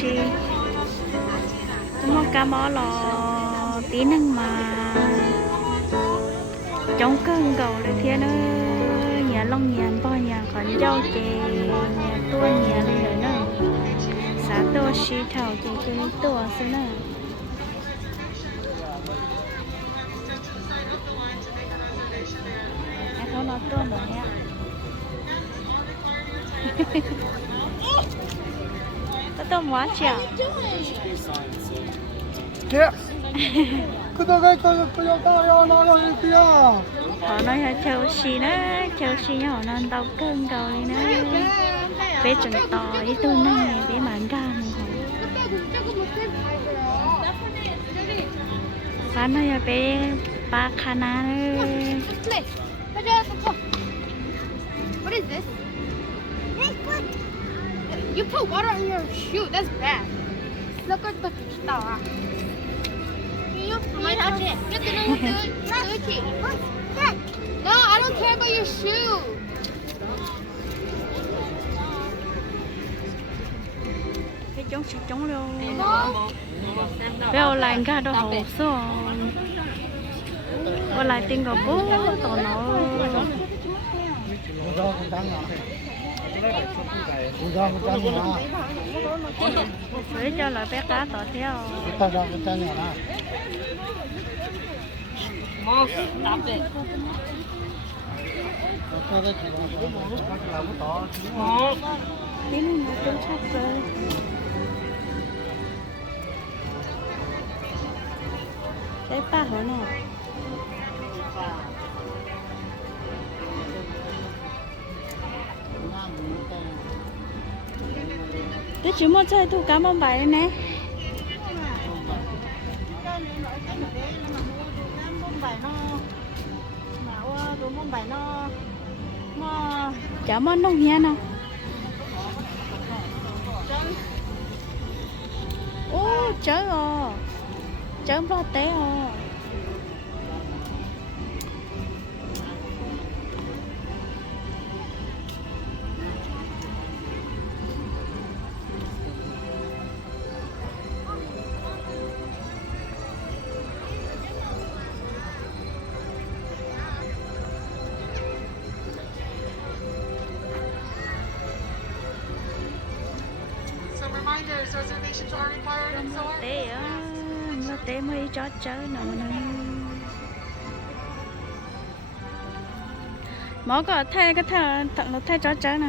Satoshi một cá mỏ lò tí năng mà chống cơn cầu lại thiên ơi nhà long nhà bao nhà còn dâu chè nhà tua nhà đi rồi nữa Satoshi thảo chè cho đi tua xin nữa em không nói tua nữa nha có tôm quá chả họ nói là Chelsea họ nói tao cơn cầu đi nữa bé chuẩn to đi tôi này bé mảng gan phán nói là bé ba khana nữa. What is this? You put water in your shoe. That's bad. Look at the star. You touch it. You have to touch it. No, I don't care about your shoe. Cái chống sẽ chống luôn. Béo lạnh cả đồ hổ xong. Có lại tiền có bố tổ nó. Để cho lại bé cá tổ theo. Cái này nó trốn sắp rồi. Cái ba hổ này. Tôi chỉ muốn chơi tụ cá bông bài này. Chả món nông nha nào. Ô chớ rồi. Chớ lo té rồi. Reservations are required and so on. Nó té mới chó chớ nào này. Mỏ có thay cái thằng nó thay chó chớ nè.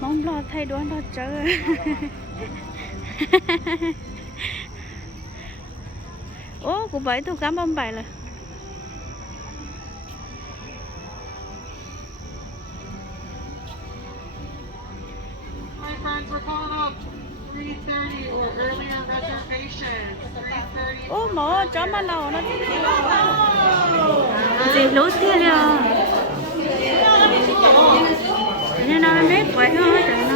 Mong lo thay đoán đó chớ. Ô, của bảy tôi cám bông bài là. My friends, we're calling up 3:30 or earlier reservations. 3:30. Ô, mỏ chó mà nào nó gì lú thế liệu. Nên nó mới quậy hết rồi nè.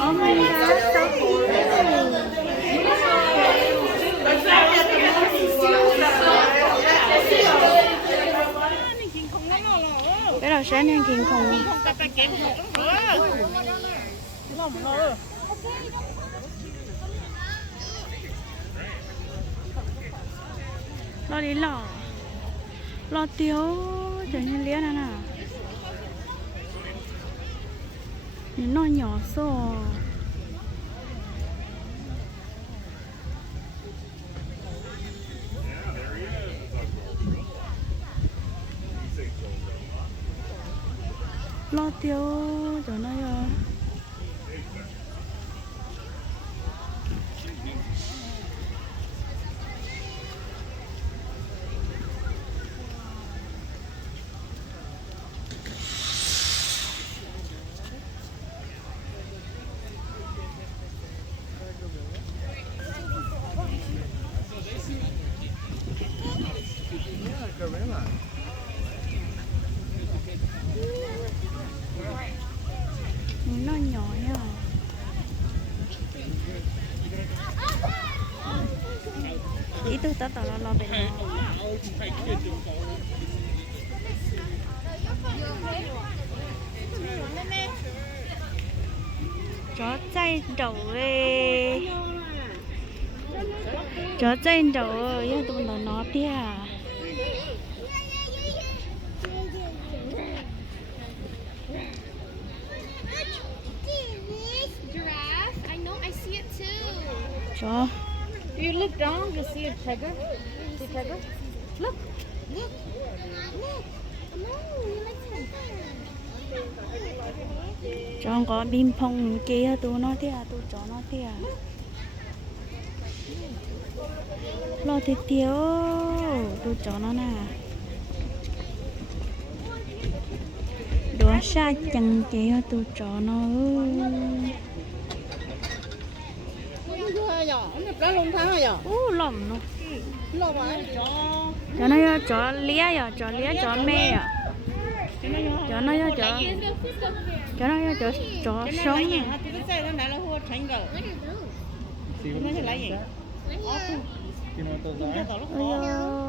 Oh my god, so cute. Cái đầu sáng nên kiền khùng. Lo đi lo tiêu trở nên liếc nè nè. Nó nhỏ xô. Lo tiêu cho nó tất tao lo bên nó chó chay đầu ơi chó chay đầu ơi tụi nó tia Giraffe. I know. I see it too. chó If you look down, you'll see a tiger. See a tiger? Look. Look. Look. No, you like chó có bim phong kia tụi nó tia tụi chó nó tia lo thì tiêu tụi chó nó nè đồ sa chẳng kia tụi chó nó lỏng nó chó nó chó lia à chó mê à chó nó chó sống à You know what those are?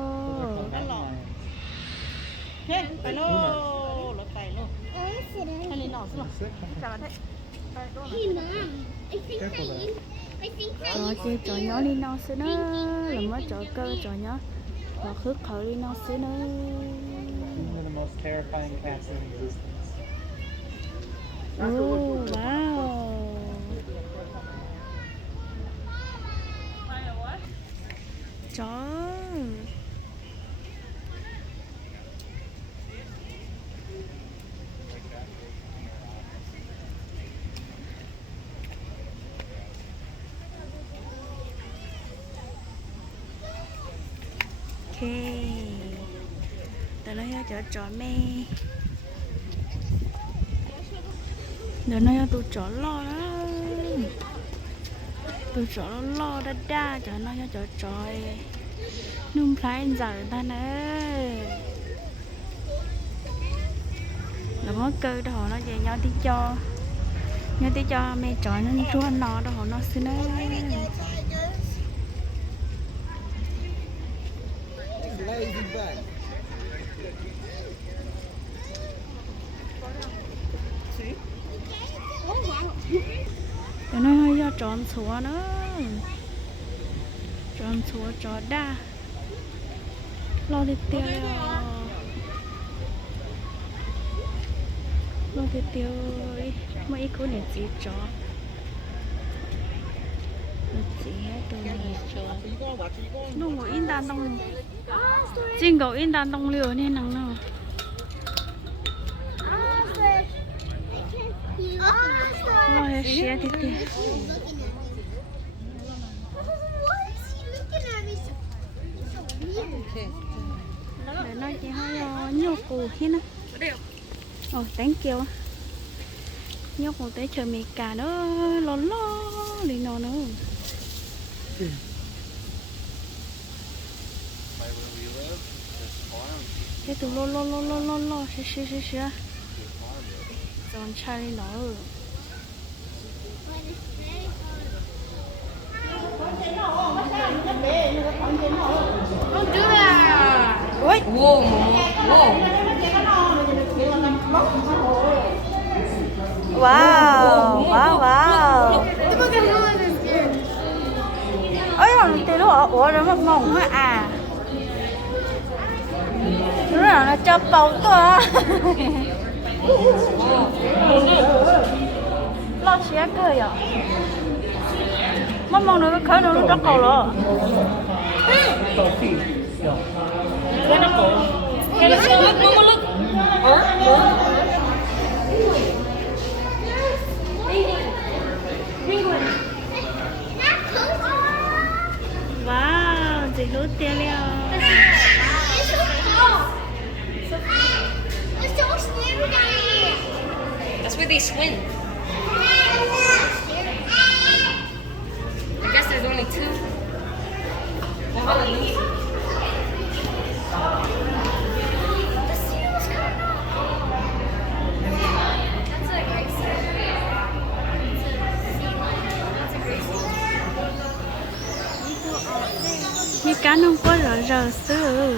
chó chơi chó nhỏ đi nó xí nó làm mất chó cơ chó nhỏ và khước khẩu đi nó xí nó One of the most terrifying cats in existence. oh wow chó ok tao nói chó mê để nói tụi chó lo đó tụi chó lo đa đa chó nói chó chói nung phái giờ ta nè là món cơ đó nó về nhau tí cho mẹ chó nó chua nó đó nó xin nó cho nó hơi do tròn xúa nữa tròn xúa chó đa lo đi tiêu lo đi tiêu mấy cô này chỉ chó chỉ hết tôi này nó ngồi in đàn đông chính cầu in đàn đông liều nên nắng nào lo hết xe thì tiêu để nó chỉ hơi nhiều củ hết á oh thank you nhóc một tới chơi mì cà nữa lo đi nó nữa cái tụi lo xí còn chai đi nữa Don't do that. ôi Whoa, whoa. wow Look at how this is. ôi còn tí lúc ủa nó mập mỏng hả à nó là nó cho bầu to lo xé cơ à mập mỏng nó khởi nó rất cầu rồi Can you show up, Mama? Look. wow chị lú tiền liao That's where they swim. I guess there's only two. Well, hallelujah. như cá cá không có rờ rờ xứ.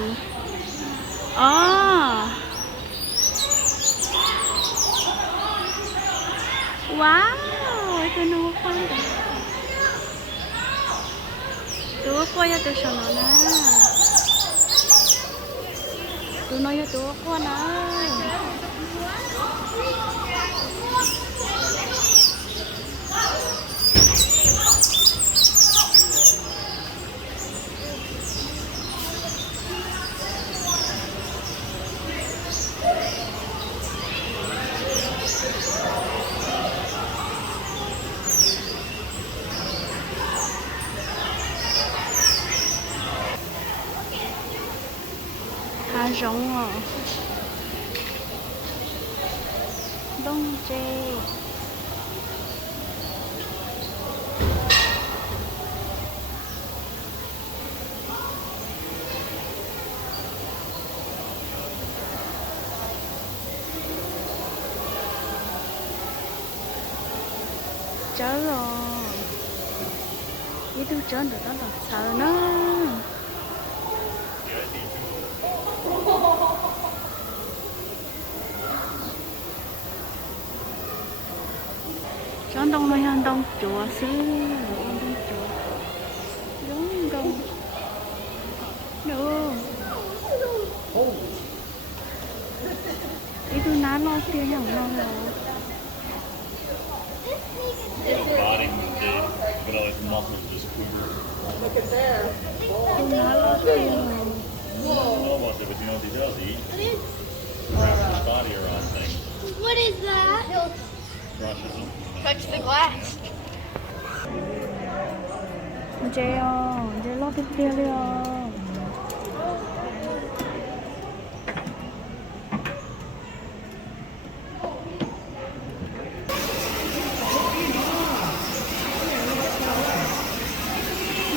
Wow, tôi nó khoan rồi. Tôi coi cho tôi sợ nó nè. Tôi nói cho tôi khoan nè. Hà rộng à. Đông chê. Chớ rồi. Ý tôi chớ được đó là sợ nó. Chọn đông hay hơn đông chùa xí, đông chùa, giống đông, được. Ý tôi ná lo tiền nhau lo rồi. Body did, but all his muscles just quiver. Tôi ná lo tiền rồi. Almost, but you know what he does? He eats. Wraps his body around things. What is that? Crushes them. Touch the glass. Dê lo tiền đi à.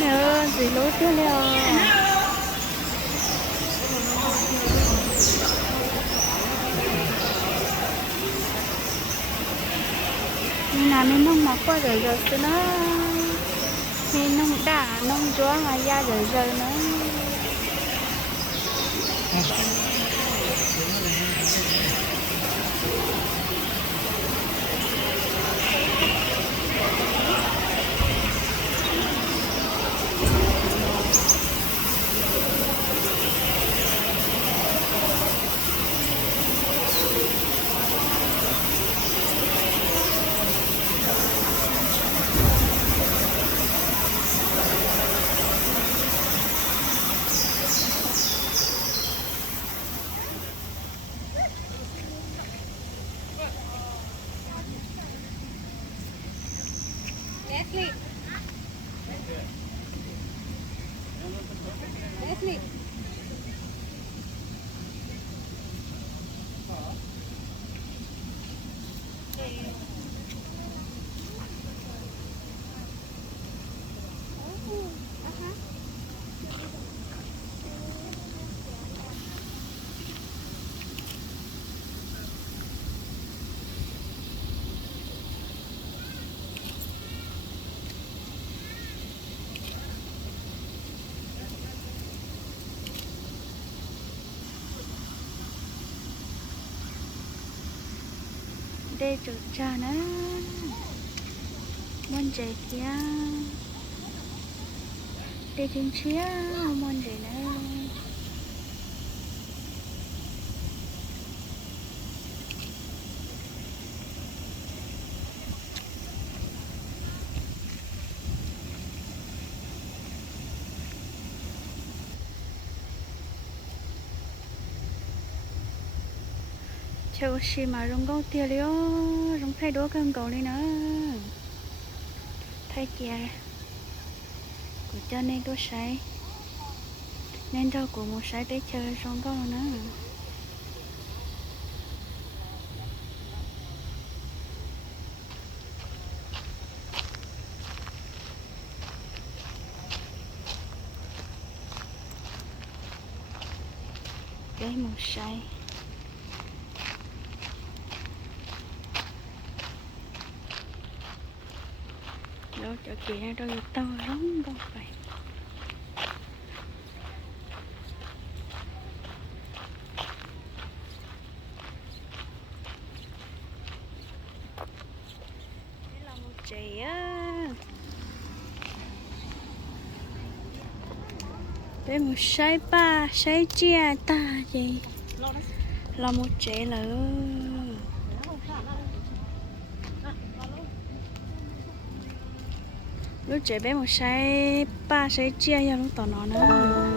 Nè, gì lo tiền đi à. Nên nông mà qua rồi rồi cho nó nên nông đã nông chúa mà ra rồi rồi nó Leslie. Leslie. đây chuột cha nó muốn chạy kia đây trên chia muốn chạy nó châu xì mà rong câu tia liêu rong thay đũa cơm cầu đi nữa thay kia của cho nên đũa sấy nên cho của một sấy để chơi rong câu nữa cái một sấy cho kỹ đâu tao lắm đâu phải bé một sấy ba sấy chia ta gì là một trẻ là lúc trẻ bé một sấy ba sấy chia cho nó tỏ nó nữa